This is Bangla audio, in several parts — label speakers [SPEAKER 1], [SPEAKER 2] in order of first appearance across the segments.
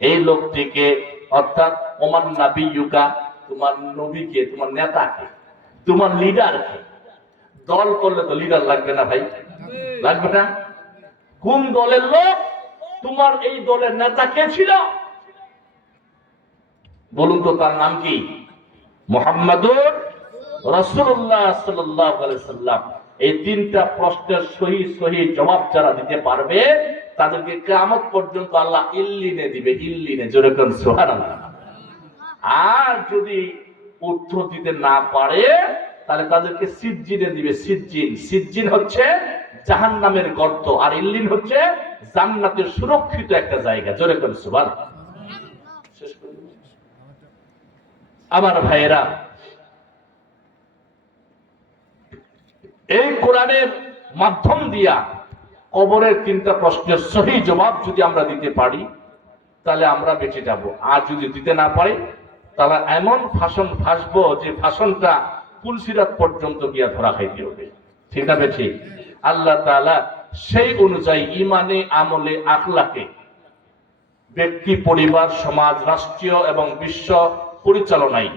[SPEAKER 1] এই লোকটিকে অর্থাৎ ওমান নাবি ইউকা তোমার নবীকে, তোমার নেতাকে, তোমার লিডারকে দল করলে তো লিডার লাগবে না ভাই? লাগবে না? কোন দলের লোক তোমার এই দলের নেতা কে ছিল? বলুন তো তার নাম কি? মোহাম্মদুর রসুল্লাহ সাল্লাহ সাল্লাম এই তিনটা প্রশ্নের সহি সহি জবাব যারা দিতে পারবে তাদেরকে কেমন পর্যন্ত আল্লাহ ইল্লিনে দিবে, ইল্লিনে সোহান আর যদি উত্তর দিতে না পারে, তাহলে তাদেরকে সিজ্জিনে দিবে, সিজ্জিন। সিজ্জিন হচ্ছে জাহান নামের গর্ত, আর ইল্লিন হচ্ছে জান্নাতের সুরক্ষিত একটা জায়গা, জোরে করে দিবো? আমার ভাইয়েরা, এই কোরআনের মাধ্যম দিয়া কবরের তিনটা প্রশ্নের সহি জবাব যদি আমরা দিতে পারি, তাহলে আমরা বেঁচে যাব। আর যদি দিতে না পারি, তাহলে এমন ভাষণ ভাসবো যে ভাষণটা তুলসিরাত পর্যন্ত গিয়া ধরা খাইতে হবে। ঠিক না বেঠি? আল্লাহ তাআলা সেই অনুযায়ী ইমানে আমলে, আখলাকে ব্যক্তি, পরিবার, সমাজ, রাষ্ট্রীয় এবং বিশ্ব পরিচালনায়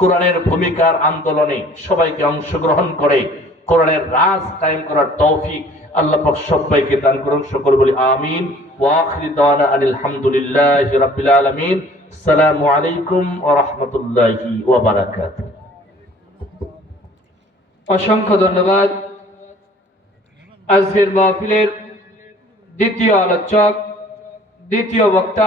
[SPEAKER 1] কোরআনের ভূমিকার আন্দোলনে সবাইকে অংশগ্রহণ করে, কোরআনের রাজ কায়েম করার তৌফিক আল্লাহ পাক সবাইকে দান করুন, সকল বলি আমিন। ওয়া আখিরি দাওয়ানা আনিল হামদুলিল্লাহি রাব্বিল আলামিন। আসসালামু আলাইকুম ওয়া রাহমাতুল্লাহি ওয়া বারাকাতুহু।
[SPEAKER 2] অসংখ্য ধন্যবাদ। আজকের মাহফিলের দ্বিতীয় আলোচক, দ্বিতীয় বক্তা